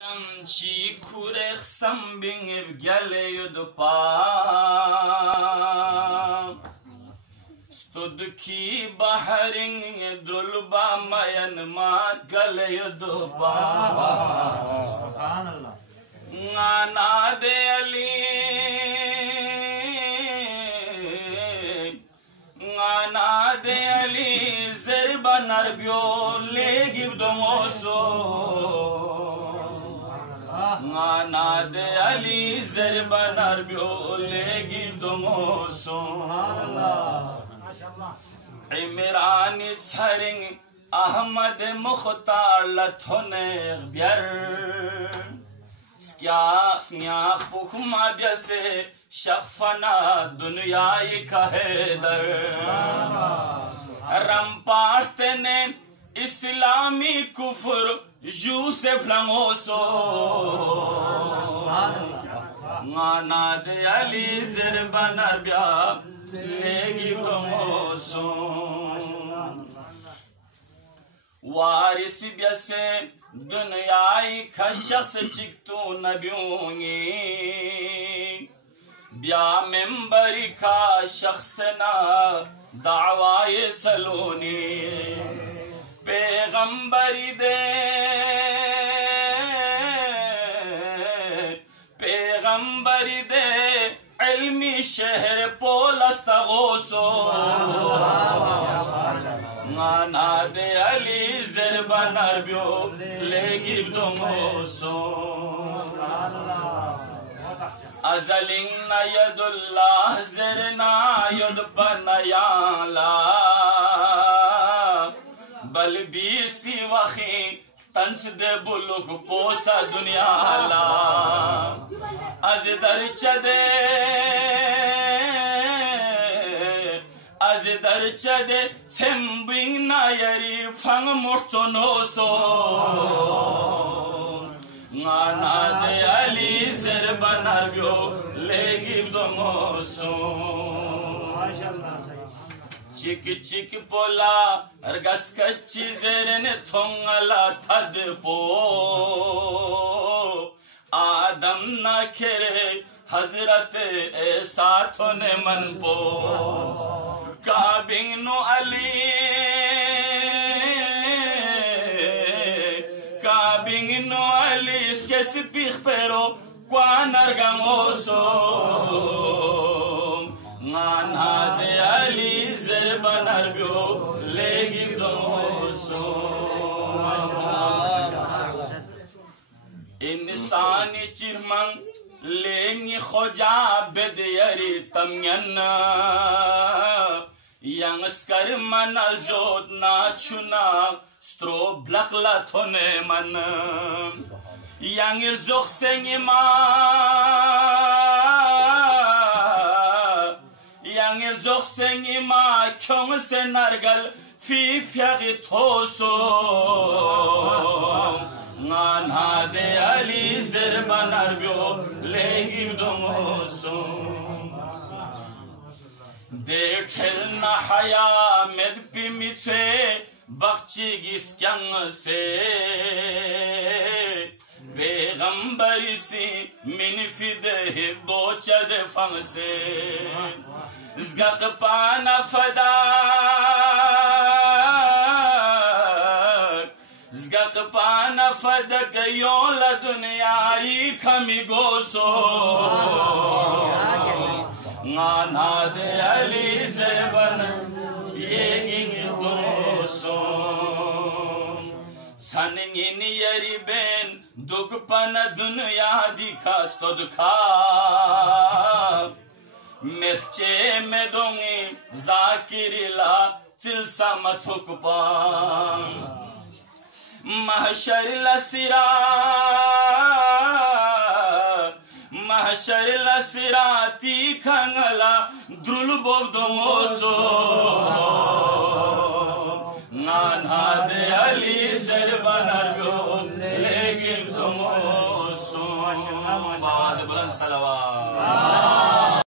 Ci kurech sambing gale yudpa stud ki baharing dulba mayan ma gale yudpa subhanallah ngana de ali zerba narbio legib domoso ngana de ali zerba narbio legib domoso imran tsharing ahmad mukhtar lathone biar snyakh bukhma biase shafana dunyai kahedar ramparte islami kufr Yusuf Langoso ngana de ali zerba narbia legi promoso waris biase dunyai ka shakhs chiktu nabiyuni bia membari ka shakhsna da'wa saluni پیغمبری دے علمی شہر پولست غوثو غانا دے علی زربا نربیو لگیب دموسو ازلین ید اللہ زرنا ید پنیالا بل بیسی وخی تنس دے block پوسا دنیا لا از در چدے سمبین نایری فنگ مرچو نوسو غانا دے علی زربا نربیو لگیب دموسو چک چک پولا urges کچی زیرن تھونگلا تھد پو آدم نہ کھرے حضرت ایساتھو نے من پو کابنگ نو علی اس کے سپیخ پیرو کوان ارگموسو غانا دے علی زربا نربیو لگیب دموسو انسانی چرمن لینی خوجا بدیاری تمین ینگسکر من زود ناچونا سترو بلقلا تونے من ینگل زخ سنگی ما Yangil zog sengi ma kyong sen nargal fi fyagi toso ngana de ali zerba narbio legib domoso dekhel na haya med pimitse bakchi giskyang se پیغمبری سی من فده بوچه ده فنسه زگق پانا فدک یون لدنیای کمی گوسو غانا ده علی زبن یکی گوسو سنگین یری بین دک پن دنیا دیکھاست دکھا مخچے میں دونگی ذاکری لا چلسا متھک پان محشر لسراتی کھنگلا درل بوب دموسو غانا دے علی زربا نربیو لگیب دموسو باواز بلند صلوات